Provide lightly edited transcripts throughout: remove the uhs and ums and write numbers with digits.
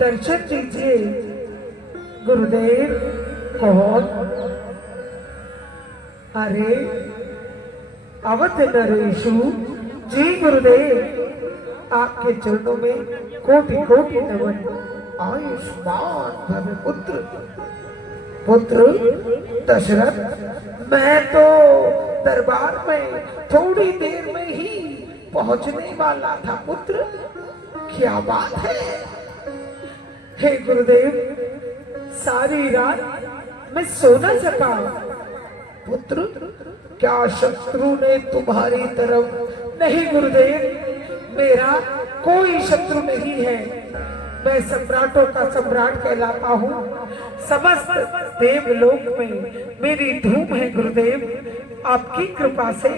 दर्शन दीजिए। गुरुदेव कौन? अरे अवध नरेशु जी गुरुदेव, आपके चरणों में कोटि कोटि नमन। आयुष्मान भव पुत्र। पुत्र दशरथ, मैं तो दरबार में थोड़ी देर में ही पहुंचने वाला था पुत्र। क्या बात है? हे गुरुदेव, सारी रात मैं सो न सका। पुत्र, क्या शत्रु ने तुम्हारी तरफ? नहीं गुरुदेव, मेरा कोई शत्रु नहीं है। मैं सम्राटों का सम्राट कहलाता हूँ। समस्त देवलोक में मेरी धूम है गुरुदेव, आपकी कृपा से।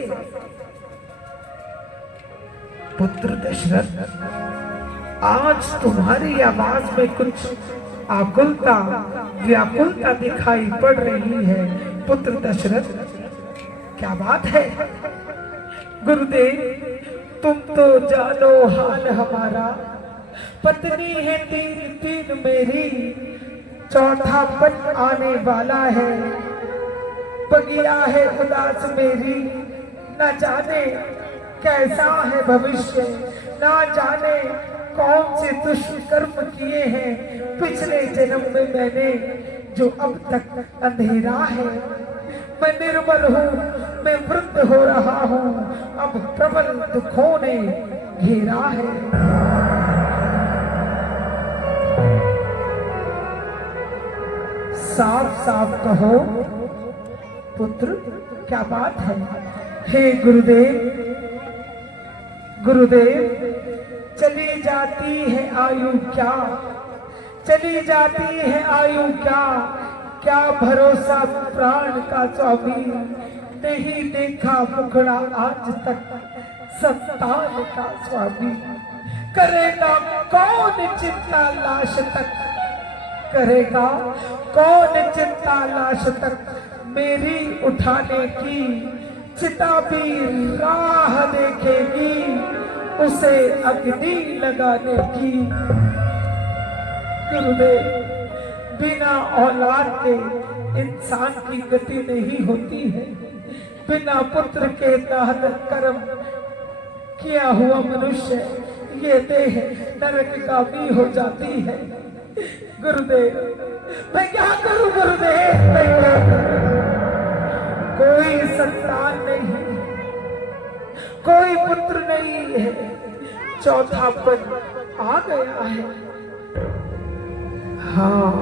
पुत्र दशरथ, आज तुम्हारी आवाज में कुछ आकुलता, व्याकुलता दिखाई पड़ रही है। पुत्र दशरथ, क्या बात है? गुरुदेव, तुम तो जानो हाल हमारा। पत्नी है तीन तीन मेरी, चौथा पन आने वाला है। बगिया है उदास मेरी, न जाने कैसा है भविष्य। न जाने कौन से दुष्कर्म किए हैं पिछले जन्म में मैंने, जो अब तक अंधेरा है। मैं निर्बल हूँ, मैं वृद्ध हो रहा हूँ, अब प्रबल दुखों ने घेरा है। साफ साफ कहो पुत्र, क्या बात है? हे गुरुदेव, गुरुदेव, चली जाती है आयु क्या? चली जाती है आयु क्या? क्या भरोसा प्राण का स्वामी, नहीं देखा मुखड़ा आज तक संतान का स्वामी। करेगा कौन चिंता लाश तक? करेगा कौन चिंता लाश तक? मेरी उठाने की चिता भी राह देखेगी, उसे अग्नि लगाने की। गुरुदेव, बिना औलाद के इंसान की गति नहीं होती है। बिना पुत्र के दाहन कर्म किया हुआ मनुष्य ये देह नरकगामी हो जाती है। गुरुदेव, मैं क्या करूं? गुरुदेव, मैं क्या करूं? कोई संतान नहीं, कोई पुत्र नहीं है, चौथा पन आ गया है। हाँ,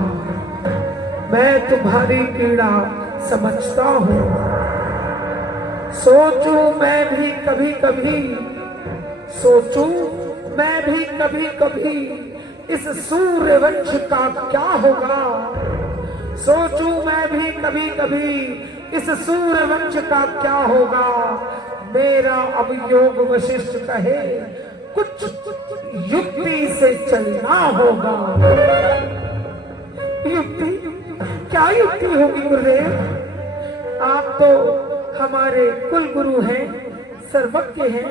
मैं तुम्हारी पीड़ा समझता हूँ। सोचूं मैं भी कभी कभी, सोचूं मैं भी कभी कभी, इस सूर्यवंश का क्या होगा। सोचूं मैं भी कभी कभी, इस सूर्यवंश का क्या होगा। मेरा अब योग वशिष्ठ कहे, कुछ युक्ति से चलना होगा। युक्ति? क्या युक्ति होगी गुरुदेव? आप तो हमारे कुल गुरु हैं, सर्वज्ञ हैं।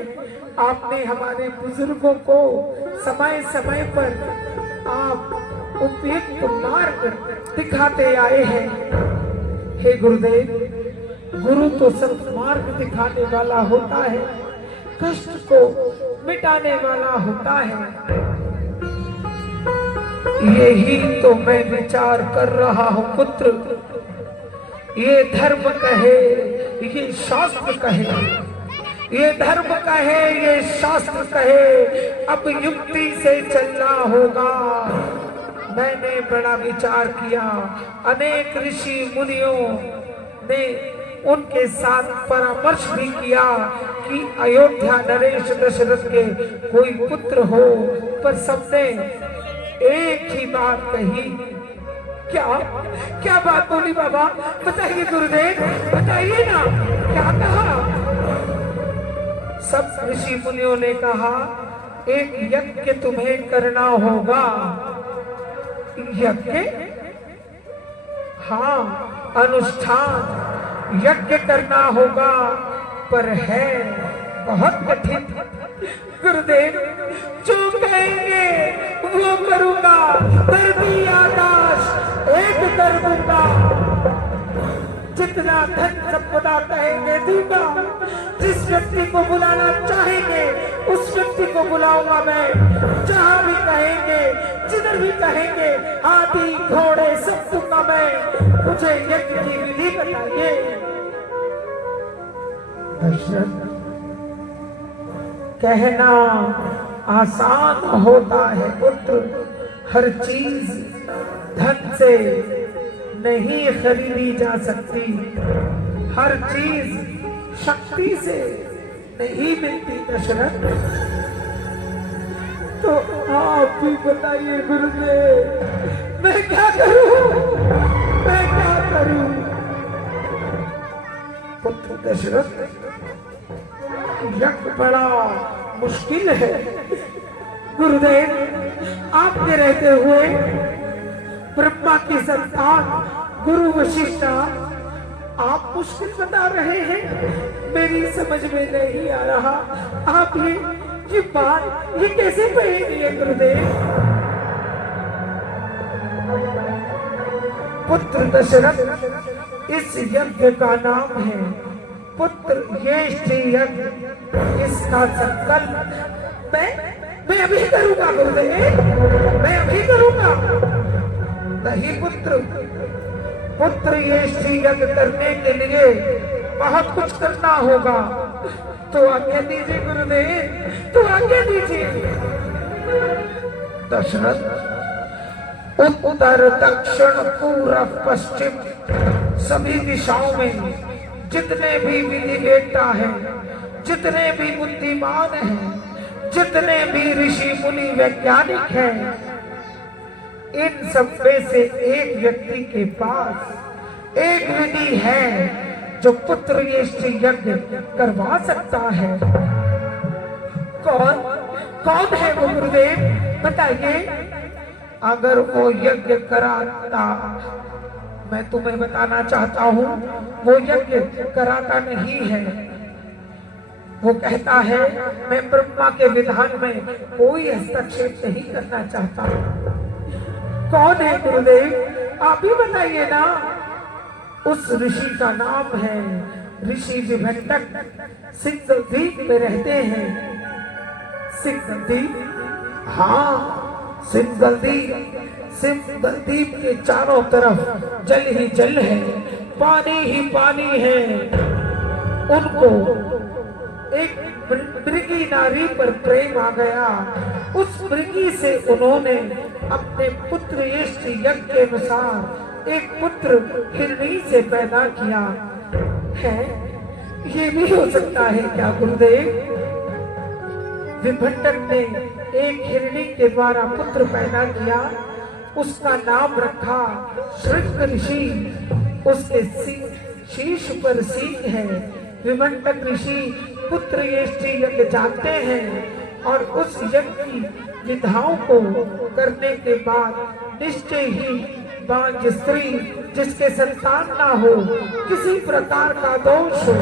आपने हमारे बुजुर्गों को समय समय पर आप उपयुक्त मार्ग दिखाते आए हैं। हे गुरुदेव, गुरु तो सत्मार्ग दिखाने वाला होता है, कष्ट को मिटाने वाला होता है। यही तो मैं विचार कर रहा हूं पुत्र। ये धर्म कहे, ये शास्त्र कहे, ये धर्म कहे, ये शास्त्र कहे, अब युक्ति से चलना होगा। मैंने बड़ा विचार किया, अनेक ऋषि मुनियों ने उनके साथ परामर्श भी किया कि अयोध्या नरेश दशरथ के कोई पुत्र हो, पर सबने एक ही बात कही। क्या क्या बात बोली बाबा? बताइए गुरुदेव, बताइए ना, क्या कहा? सब ऋषि मुनियों ने कहा, एक यज्ञ तुम्हें करना होगा। यज्ञ? हाँ, अनुष्ठान, यज्ञ करना होगा, पर है बहुत कठिन। गुरुदेव, जो कहेंगे वो करूंगा, कर दूंगा, जितना धन संपदा कहेंगे दूंगा, जिस व्यक्ति को बुलाना चाहेंगे उस व्यक्ति को बुलाऊंगा मैं, जहां भी कहेंगे, जिधर भी कहेंगे, हाथी घोड़े सब दूंगा मैं। मुझे यज्ञ की विधि बताइए। दशरथ, कहना आसान होता है पुत्र, हर चीज धन से नहीं खरीदी जा सकती, हर चीज शक्ति से नहीं मिलती दशरथ। तो आप भी बताइए गुरुदेव, मैं क्या करूं, मैं क्या करूं? पुत्र दशरथ, यज्ञ बड़ा मुश्किल है। गुरुदेव, आपके रहते हुए ब्रह्मा की संतान गुरु वशिष्ठ आप मुश्किल बता रहे हैं, मेरी समझ में नहीं आ रहा। आप ये बात ये कैसे कहेंगे गुरुदेव? पुत्र दशरथ, इस यज्ञ का नाम है पुत्र ये यज्ञ। इसका संकल्प मैं अभी करूंगा गुरुदेव, मैं अभी करूंगा। नहीं पुत्र ये यज्ञ करने के लिए बहुत कुछ करना होगा, तो आज्ञा दीजिए गुरुदेव, तो आज्ञा दीजिए। दशरथ, उत्तर दक्षिण पूर्व पश्चिम सभी दिशाओं में जितने भी विधि वेत्ता है, जितने भी बुद्धिमान हैं, जितने भी ऋषि मुनि वैज्ञानिक हैं, इन सब में से एक व्यक्ति के पास एक विधि है जो पुत्र यज्ञ करवा सकता है। कौन है वो गुरुदेव, बताइए। अगर वो यज्ञ कराता, मैं तुम्हें बताना चाहता हूँ, वो यज्ञ कराता नहीं है। वो कहता है मैं ब्रह्मा के विधान में कोई हस्तक्षेप नहीं करना चाहता। कौन है गुरुदेव, आप ही बताइए ना। उस ऋषि का नाम है ऋषि विभंडक, सिंहद्वीप में रहते हैं। सिंहद्वीप, हाँ सिंहद्वीप के चारों तरफ जल ही जल है, पानी ही पानी है। उनको एक मृगी नारी पर प्रेम आ गया, उस मृगी से उन्होंने अपने पुत्र यज्ञ के अनुसार एक पुत्र हिरणी से पैदा किया है। ये भी हो सकता है क्या गुरुदेव? विभंडक ने एक हिरणी के द्वारा पुत्र पैदा किया, उसका नाम रखा श्रृंग ऋषि। उसके शीश पर सींग है। विभंडक ऋषि पुत्र यज्ञ जानते हैं और उस यज्ञ की विधाओं को करने के बाद निश्चय ही बांझ स्त्री जिसके संतान ना हो, किसी प्रकार का दोष हो,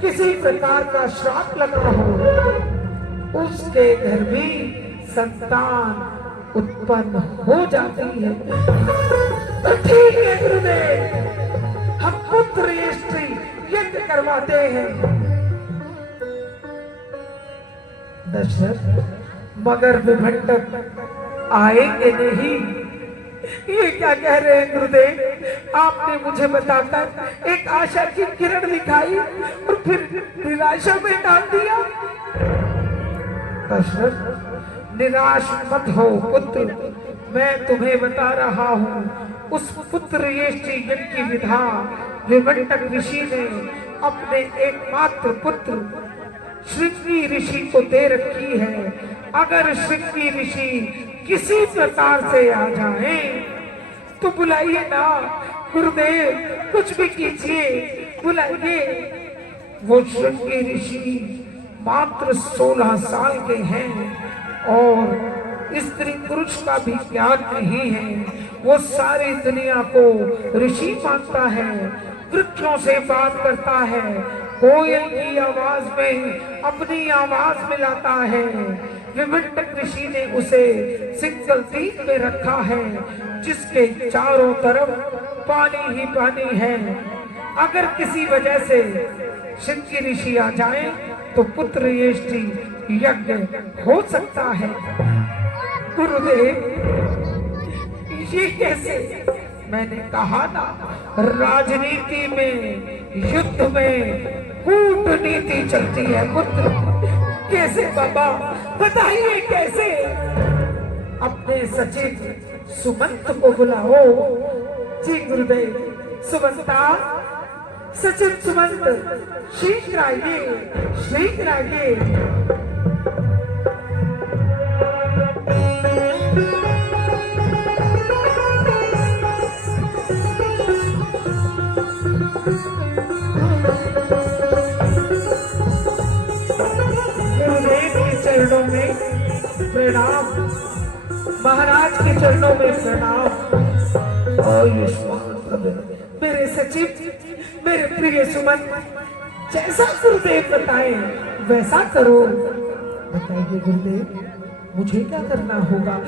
किसी प्रकार का श्राप लगा हो, उसके घर भी संतान उत्पन्न हो जाती है। तो ठीक है गुरुदेव, हम पुत्र यज्ञ करवाते हैं। दशरथ, मगर विभंडक आएंगे नहीं। ये क्या कह रहे हैं गुरुदेव? आपने मुझे बताकर एक आशा की किरण दिखाई और फिर निराशा में डाल दिया। दशरथ, निराश मत हो पुत्र, मैं तुम्हें बता रहा हूँ। उस पुत्र यज्ञ की विधा विभंडक ऋषि ने अपने एकमात्र पुत्र श्रृंगी ऋषि को दे रखी है। अगर श्रृंगी ऋषि किसी प्रकार से आ जाए तो बुलाइए ना गुरुदेव, कुछ भी कीजिए, बुलाइए। वो श्रृंगी ऋषि मात्र 16 साल के हैं और स्त्री पुरुष का भी ज्ञान नहीं है। वो सारी दुनिया को ऋषि मानता है, वृक्षों से बात करता है, कोयल की आवाज में अपनी आवाज मिलाता है। विभंडक ऋषि ने उसे सिंहद्वीप में रखा है, जिसके चारों तरफ पानी ही पानी है। अगर किसी वजह से शृंगी ऋषि आ जाए तो पुत्र येष्टि यज्ञ हो सकता है। गुरुदेव ये कैसे? मैंने कहा ना, राजनीति में, युद्ध में कूटनीति चलती है पुत्र। कैसे बाबा बताइए कैसे? अपने सचिव सुमंत को बुलाओ। जी गुरुदेव। सुमंता, सचिव सुमंत, शीघ्र आइए, शीघ्र आइए। गुरुदेव के चरणों में प्रणाम, महाराज के चरणों में प्रणाम। मेरे सचिव, मेरे प्रिय सुमंत, जैसा गुरुदेव बताए वैसा करो। बताइए गुरुदेव, मुझे क्या करना होगा?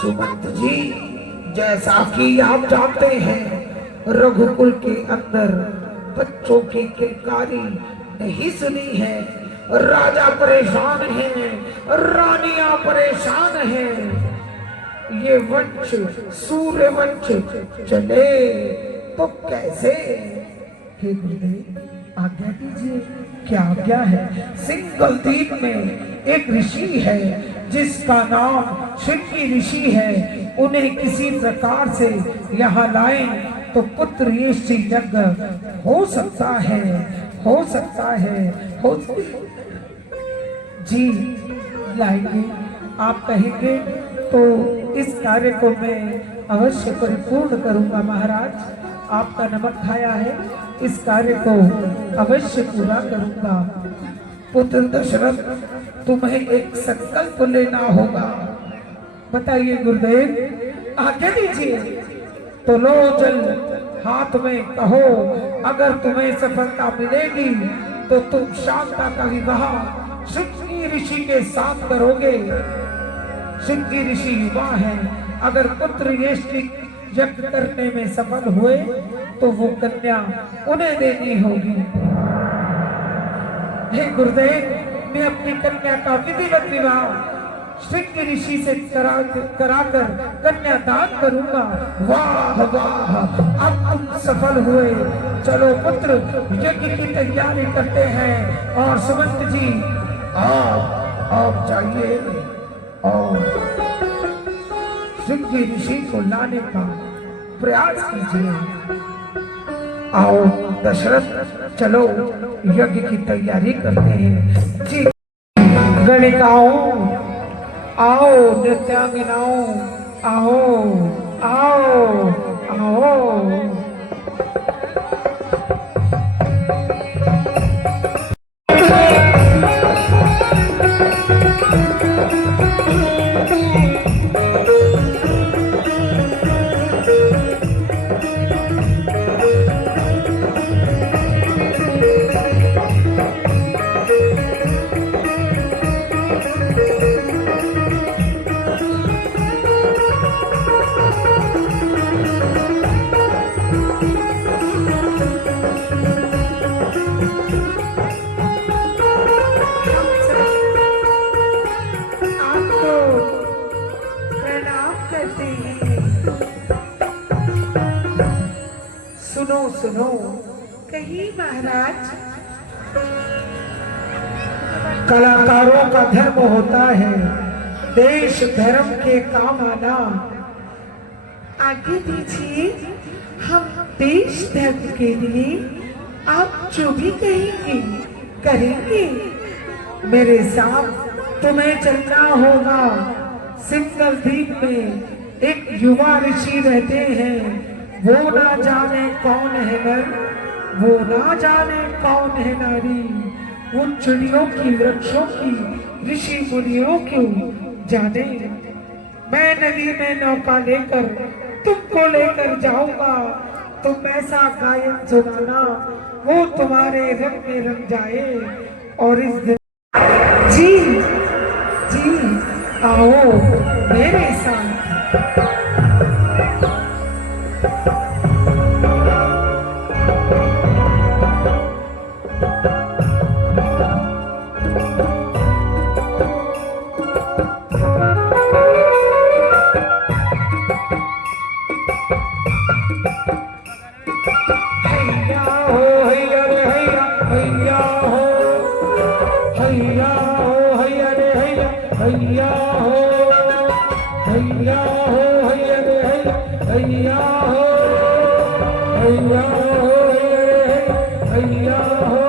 सुमंत जी, जैसा कि आप जानते हैं, रघुकुल के अंदर बच्चों की किलकारी नहीं सुनी है। राजा परेशान है, रानियां परेशान हैं। ये वंश सूर्य वंश चले तो कैसे? हे गुरुदेव आज्ञा दीजिए। क्या आज्ञा है? सिंगल द्वीप में एक ऋषि है जिसका नाम शृंगी ऋषि है। उन्हें किसी प्रकार से यहाँ लाएं तो पुत्र येष्टि यज्ञ हो सकता है, हो सकता है, हो जी लाएंगे। आप कहेंगे तो इस कार्य को मैं अवश्य परिपूर्ण करूंगा। महाराज आपका नमक खाया है, इस कार्य को अवश्य पूरा करूंगा। पुत्र दशरथ, तुम्हें एक संकल्प लेना होगा। बताइए गुरुदेव, आज्ञा दीजिए। तो लो जल हाथ में, कहो अगर तुम्हें सफलता मिलेगी तो तुम शांता का विवाह शृंगी ऋषि के साथ करोगे। शृंगी ऋषि युवा है, अगर पुत्र येष्टि यज्ञ करने में सफल हुए तो वो कन्या उन्हें देनी होगी। हे गुरुदेव, मैं अपनी कन्या का विधिवत विवाह शृंगी ऋषि से कराकर कन्यादान करूंगा। वाह वाह, अब तुम सफल हुए। चलो पुत्र, यज्ञ की तैयारी करते हैं। और सुमंत जी आप जाइए और शृंगी ऋषि को लाने का प्रयास कीजिए। आओ दशरथ, चलो यज्ञ की तैयारी करते हैं। जी गणिकाओं, आओ नृत्यांगनाओं, आओ आओ आओ। सुनो, कहीं महाराज, कलाकारों का धर्म होता है देश धर्म के काम आना। आगे दीजिए, हम देश धर्म के लिए आप जो भी कहेंगे करेंगे। मेरे साथ तुम्हें चलना होगा। सिंगल द्वीप में एक युवा ऋषि रहते हैं। वो ना जाने कौन है नर, वो ना जाने कौन है नारी। उन चिड़ियों की, वृक्षों की, ऋषि मुनियों क्यों जाने। मैं नदी में नौका लेकर तुमको लेकर जाऊंगा। तुम ऐसा गायन सुनाना वो तुम्हारे रंग में रंग जाए। और इस दिन जी जी आओ मेरे साथ। हो हैया रे हैया हो हैया हो हैया हो।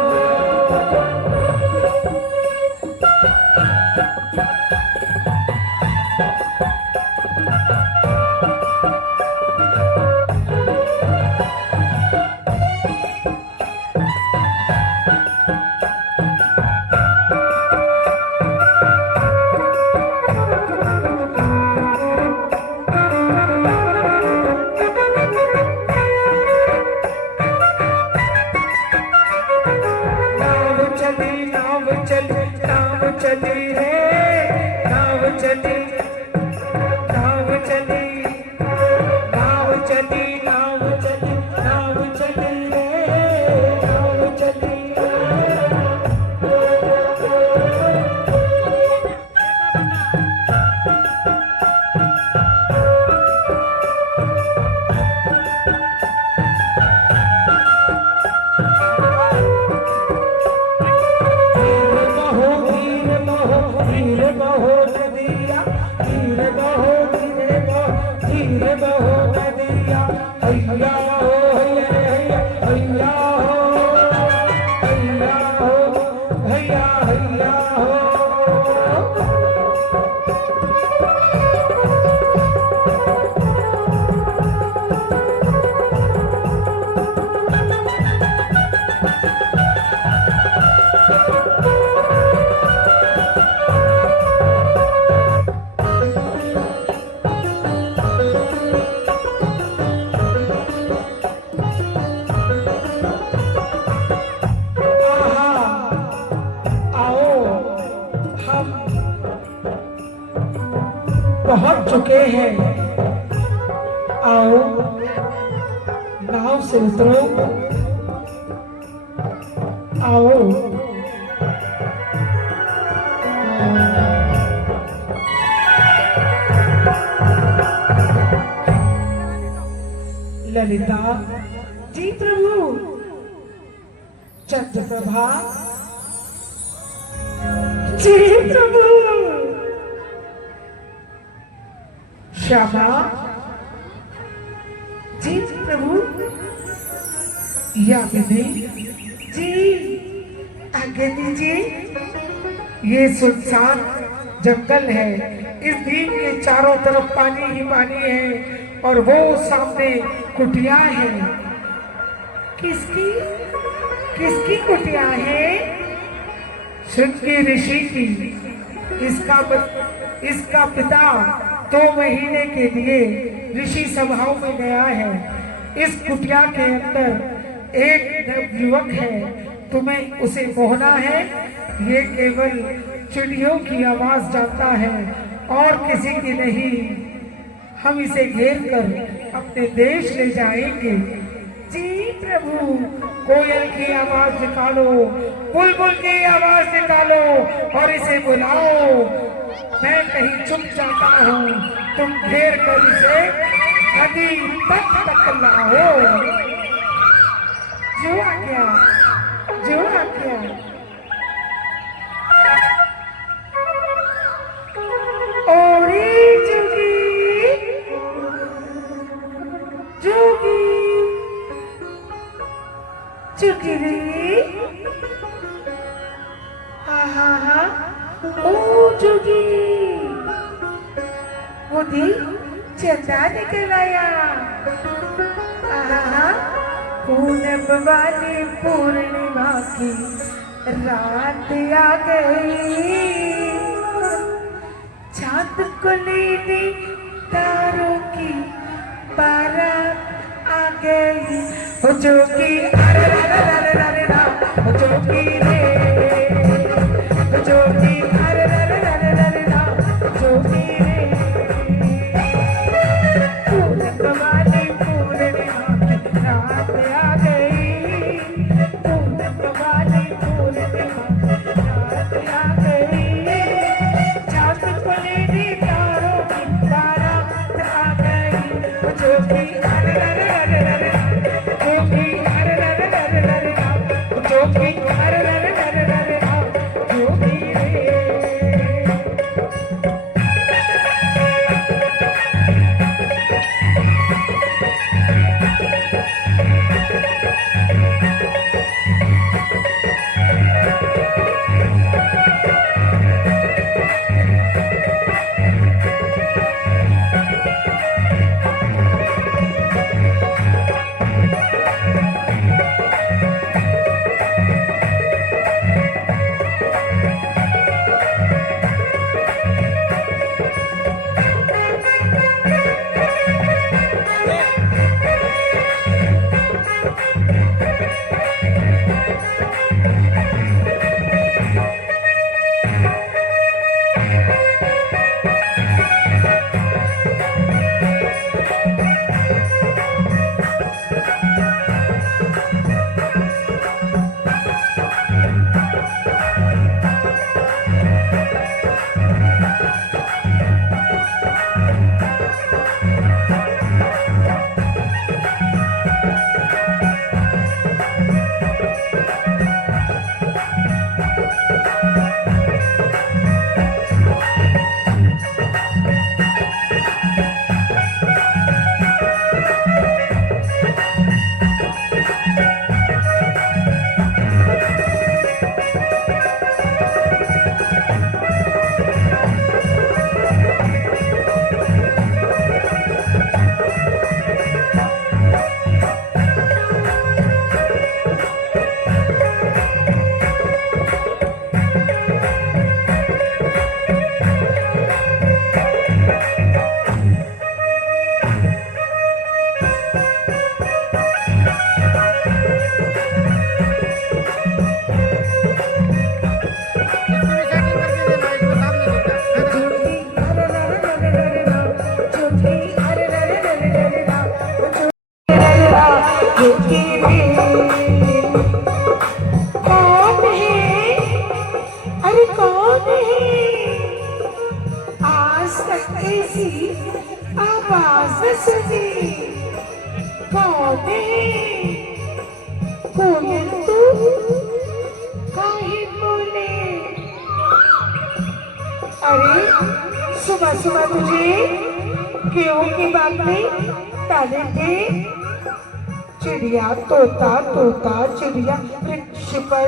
चली रे नाव चली नाव चली नाव चली नाव चली नाव चली रे नाव चली। पहुंच चुके हैं, आओ नाव से उतरो, आओ ललिता जी प्रभु, चंद्रप्रभा जी प्रभु, श्यामा जी प्रभु, यामिनी जी आगे दीजिए। ये सुनसान जंगल है, इस द्वीप के चारों तरफ पानी ही पानी है और वो सामने कुटिया है। किसकी किसकी कुटिया है? श्रृंगी ऋषि की। इसका पिता 2 महीने के लिए ऋषि सभाओं में गया है। इस कुटिया के अंदर एक युवक है, तुम्हें उसे मोहना है। ये केवल चिड़ियों की आवाज जानता है और किसी की नहीं। हम इसे घेर कर अपने देश ले जाएंगे। जी प्रभु, कोयल की आवाज निकालो, बुलबुल की आवाज निकालो और इसे बुलाओ। मैं कहीं छुप जाता हूँ, तुम घेर कर इसे नदी तक लाओ। जो आ गया, जो आ गया। ओरी जोगी, जोगी, जोगी रे, हा ओ जोगी, मोदी चंदा निकल आया। पूनम वाली पूर्णिमा की रात आ गई, चांद को लेने तारों की बारात आ गई। हो जोगी अरे रे रे रे रे, हो जोगी रे, हो जोगी अरे रे रे रे रे रे, जोगी रे। पूनम वाली पूर्णिमा की रात आ गई, पूनम वाली पूर्णिमा की रात आ गई, चांद को लेने तारों की बारात आ गई। हो जोगी अरे रे रे रे रे, जोगी अरे रे रे रे रे, जोगी अरे रे रे सुनी कौन है कोयल तू काहे बोले। अरे सुबह सुबह तुझे क्यों की बात में डाले थे। चिड़िया तोता तोता चिड़िया वृक्ष पर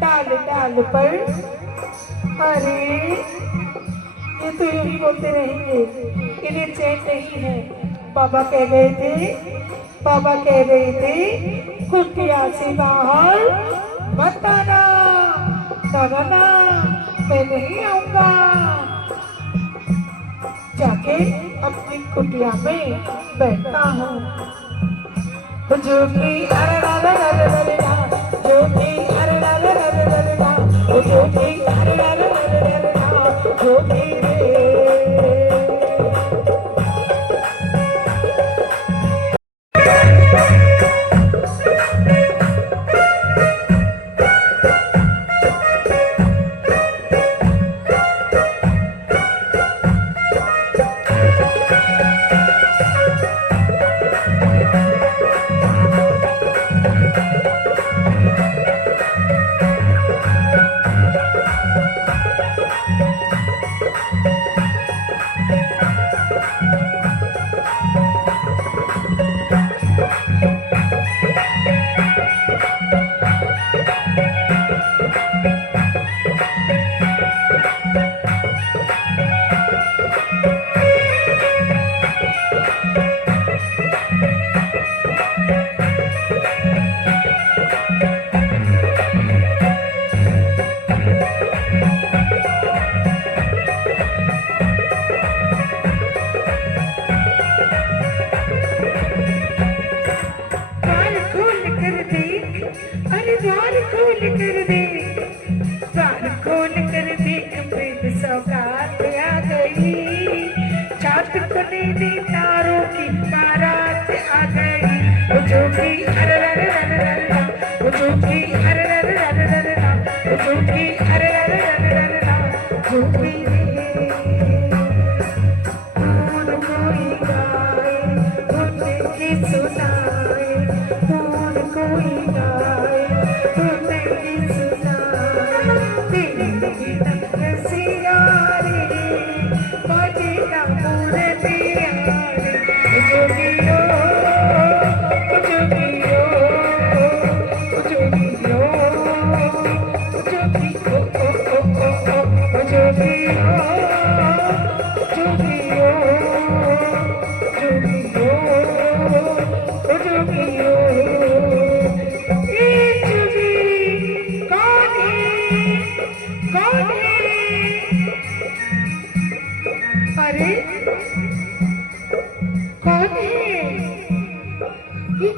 डाल डाल पर। अरे ये तो यूं ही बोलते रहेंगे, इन्हें चैन नहीं है। बाबा कह रहे थे कुटिया से बाहर मत आना, ना मैं नहीं आऊंगा। जाके अपनी कुटिया में बैठता हूँ। जो कि अरे जो कि अरे जो कि अरे जो कि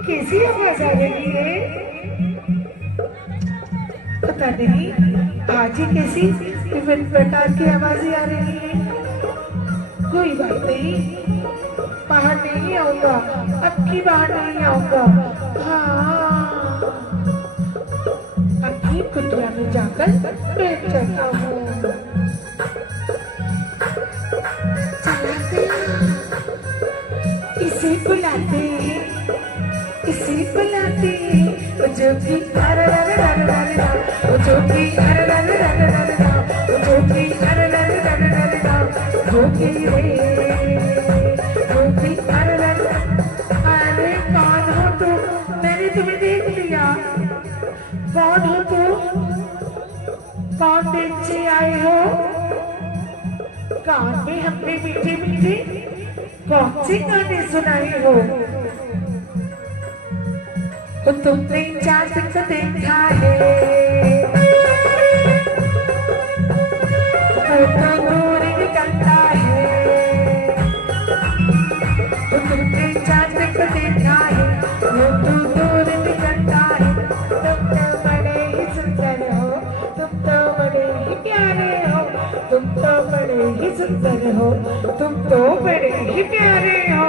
कैसी आवाज आ रही है? पता नहीं आज ही कैसी विभिन्न प्रकार की आवाजें आ रही है। कोई बात नहीं, बाहर नहीं आऊंगा, अब की बाहर नहीं आऊंगा। हाँ, अपनी कुटिया में जाकर बैठ जाता हूँ। इसे बुलाते जो कि अरे जो कि अरे जो कि अरे जो कि अरे कौन हो तुम? मैंने तुम्हें देख लिया। कौन हो तुम? कौन देखने आए हो? कान में हमने मीठे मीठे कौन से गाने सुनाए हो? तो तुमने चांद को देखा है, वो तो दूर निकलता है। तो तुमने चांद को देखा है, वो तो दूर निकलता है। तुम तो बड़े ही सुंदर हो, तुम तो बड़े ही प्यारे हो, तुम तो बड़े ही सुंदर हो, तुम तो बड़े ही प्यारे हो।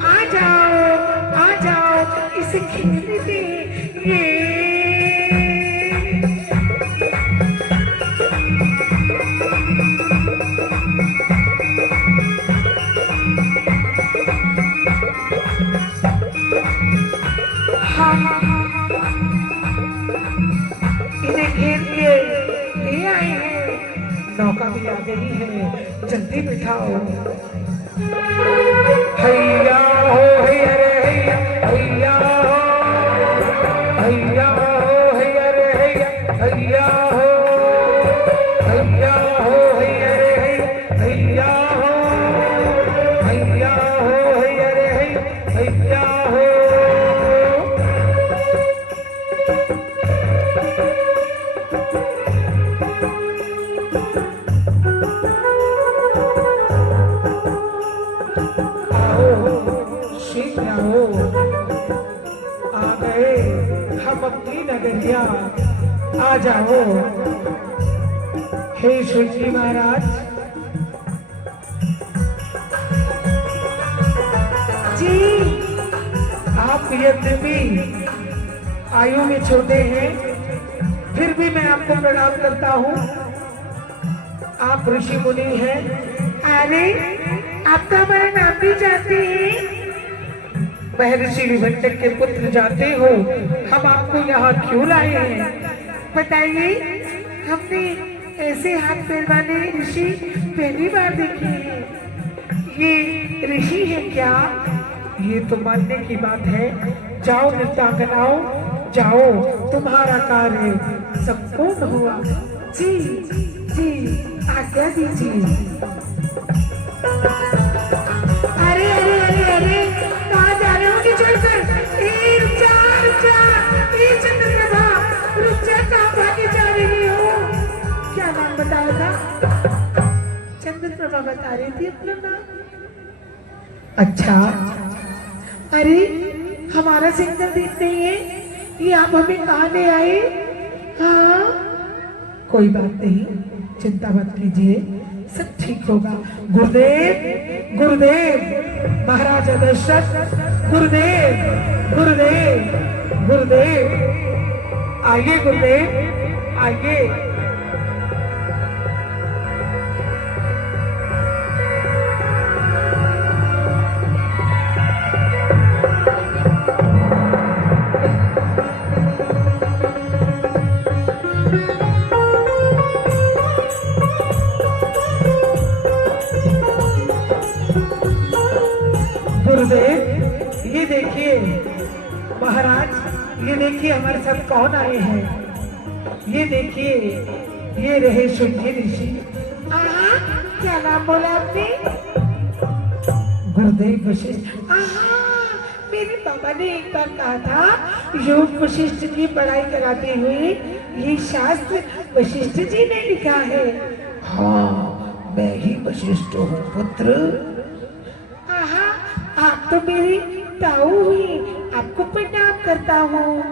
आ जाओ, इसे खेलने नौका भी आ गई है, जल्दी बिठाओ। हैया हो हैया रे हैया, हैया हो हैया हो हैया रे हैया, हैया हो हैया हो हैया रे हैया, हैया हो हैया हो हैया रे हैया, हैया हो। आ गए हम अपनी नगरिया, आ जाओ। हे शिव जी महाराज जी, आप यद्यपि आयु में छोटे हैं, फिर भी मैं आपको प्रणाम करता हूँ। आप ऋषि मुनि हैं। अरे आप तो हमारा नाम भी जानते हैं, महर्षि विभंडक के पुत्र जाते हो। हम आपको यहाँ क्यों लाए हैं बताइए। हमने ऐसे हाथ पैर वाले ऋषि पहली बार देखे हैं। ये ऋषि है क्या? ये तो मानने की बात है। जाओ नृत्यांगनाओ, जाओ, तुम्हारा कार्य संपूर्ण हुआ। जी जी, आज्ञा दीजिए। अरे अरे अरे अरे, कहाँ जा रहे हो? चलकर रुक जा, रुक जा, चंद्रप्रभा, रुक जा, कहाँ भागे जा रही हो? क्या नाम बताया था? चंद्रप्रभा बता रही थी अपना नाम। अच्छा, अरे हमारा सिंगल देखते ही है, ये आप हमें कहाँ ले आए? हाँ कोई बात नहीं, चिंता मत कीजिए, सब ठीक होगा। गुरुदेव गुरुदेव, महाराजा दशरथ, गुरुदेव गुरुदेव गुरुदेव, आइए गुरुदेव आइए। गुरुदेव ये देखिए, महाराज ये देखिए हमारे साथ कौन आए हैं। ये देखिए, ये रहे शुद्धि ऋषि। क्या नाम बोला आपने? गुरुदेव वशिष्ठ। मेरे बाबा ने एक बार कहा था, योग वशिष्ठ की पढ़ाई कराते हुए ये शास्त्र वशिष्ठ जी ने लिखा है। हाँ मैं ही वशिष्ठ हूँ पुत्र। आप तो मेरी ताऊ हुई, आपको प्रणाम करता हूँ।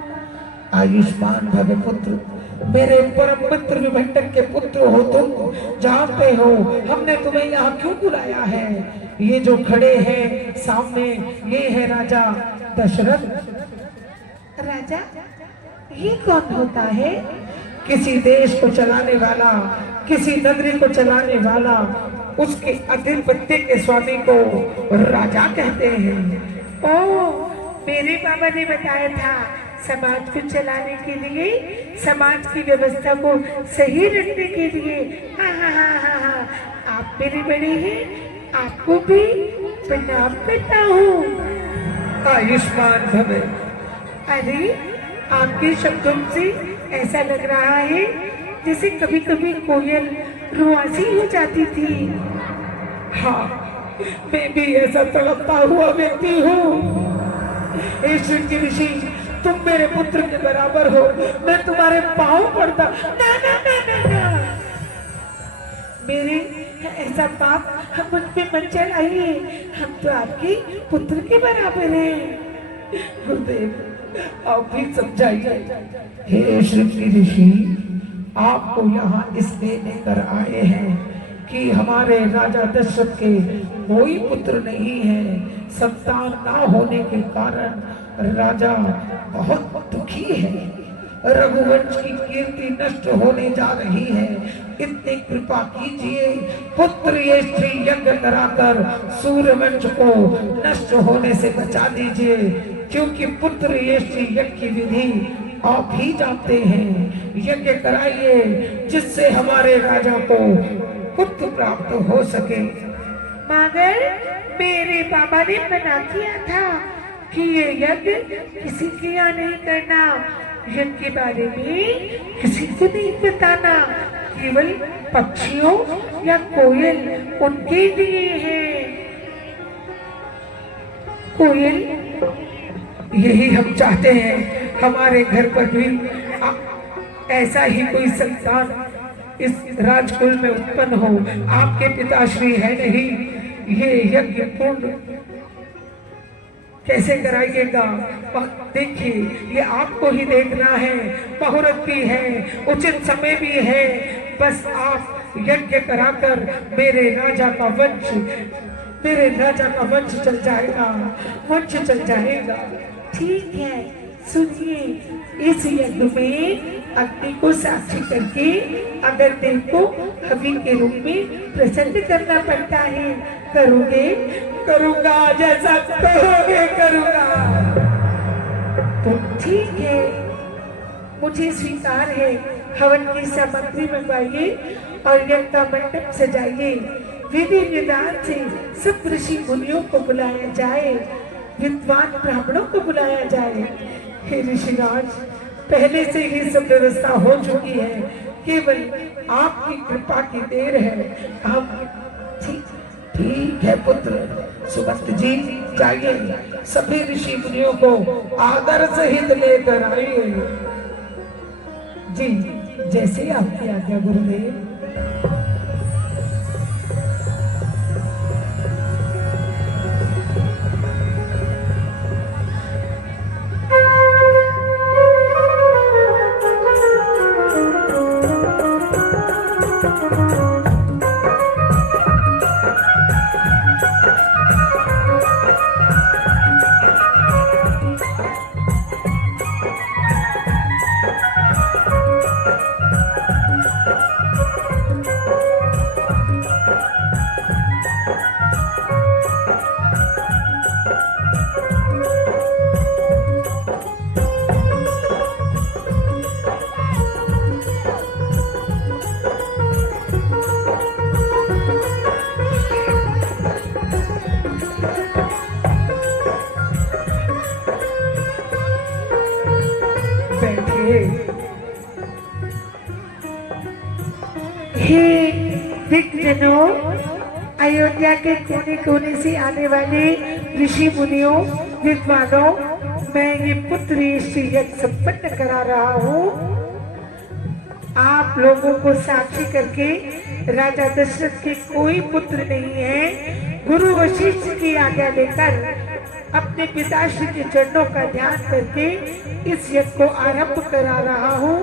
आयुष्मान भव पुत्र, मेरे परम मित्र विभंडक के पुत्र हो तुम, जानते हो हमने तुम्हें यहाँ क्यों बुलाया है। ये जो खड़े हैं सामने, ये है राजा दशरथ। राजा ये कौन होता है? किसी देश को चलाने वाला, किसी नगरी को चलाने वाला, उसके अधिपत्य के स्वामी को राजा कहते हैं। ओह, मेरे बाबा ने बताया था, समाज को चलाने के लिए, समाज की व्यवस्था को सही रखने के लिए। हाँ, आप मेरे बड़े हैं, आपको भी प्रणाम करता हूँ। आयुष्मान भव। अरे आपके शब्दों से ऐसा लग रहा है जैसे कभी कभी कोयल रुआसी हो जाती थी। हाँ मैं भी ऐसा तड़पता हुआ व्यक्ति हूँ। ऋषि तुम मेरे पुत्र के बराबर हो, मैं तुम्हारे पाँव पड़ता। ना ना ना ना ना, मेरे ऐसा पाप हम मुझ पे मत चढ़ाइए, हम तो आपके पुत्र के बराबर हैं। गुरुदेव आप भी समझाइए। हे श्री ऋषि, आपको यहाँ इसलिए लेकर आए हैं कि हमारे राजा दशरथ के कोई पुत्र नहीं है। संतान ना होने के कारण राजा बहुत दुखी है। रघुवंश की कीर्ति नष्ट होने जा रही है। इतनी कृपा कीजिए, पुत्र ये श्री यज्ञ कराकर सूर्यवंश को नष्ट होने से बचा दीजिए, क्योंकि पुत्र ये श्री यज्ञ की विधि आप ही जानते हैं। यज्ञ कराइए जिससे हमारे राजा को पुत्र प्राप्त हो सके। मगर मेरे बाबा ने मना किया था कि ये यज्ञ किसी के यहाँ नहीं करना, यज्ञ के बारे में किसी को नहीं बताना, केवल पक्षियों या कोयल उनके लिए है। कोयल, यही हम चाहते हैं, हमारे घर पर भी ऐसा ही कोई संतान इस राजकुल में उत्पन्न हो। आपके पिताश्री है नहीं, ये यज्ञ पूर्ण कैसे कराइएगा? देखिए, ये आपको ही देखना है, मुहूर्त भी है, उचित समय भी है। बस आप यज्ञ कराकर मेरे राजा का वंश चल जाएगा, वंश चल जाएगा। ठीक है, सुनिए, इस यज्ञ में अग्नि को साक्षी करके अगर देव को हवि के रूप में प्रसन्न करना पड़ता है, करोगे? करूंगा, जैसा कहोगे करूंगा। तो ठीक है, मुझे स्वीकार है। हवन की सामग्री मंगवाइए और यज्ञ का मंडप सजाइए। विधि विधान से सब ऋषि मुनियों को बुलाया जाए, विद्वान ब्राह्मणों को बुलाया जाए। हे ऋषिराज, पहले से ही सब व्यवस्था हो चुकी है, केवल आपकी कृपा की देर है। हम ठीक है पुत्र, सुमंत जी जाइए, सभी ऋषि मुनियों को आदर सहित लेकर आइए। जी, जैसे आपकी आज्ञा गुरुदेव। हे दिग्जनों, अयोध्या के कोने कोने से आने वाले ऋषि मुनियों, विद्वानों, मैं ये पुत्र यज्ञ संपन्न करा रहा हूँ। आप लोगों को साक्षी करके राजा दशरथ के कोई पुत्र नहीं है। गुरु वशिष्ठ की आज्ञा लेकर अपने पिताश्री के चरणों का ध्यान करके इस यज्ञ को आरंभ करा रहा हूँ।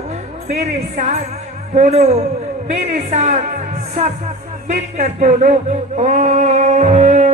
मेरे साथ बोलो, मेरे साथ सब मिलकर बोलो, ओम।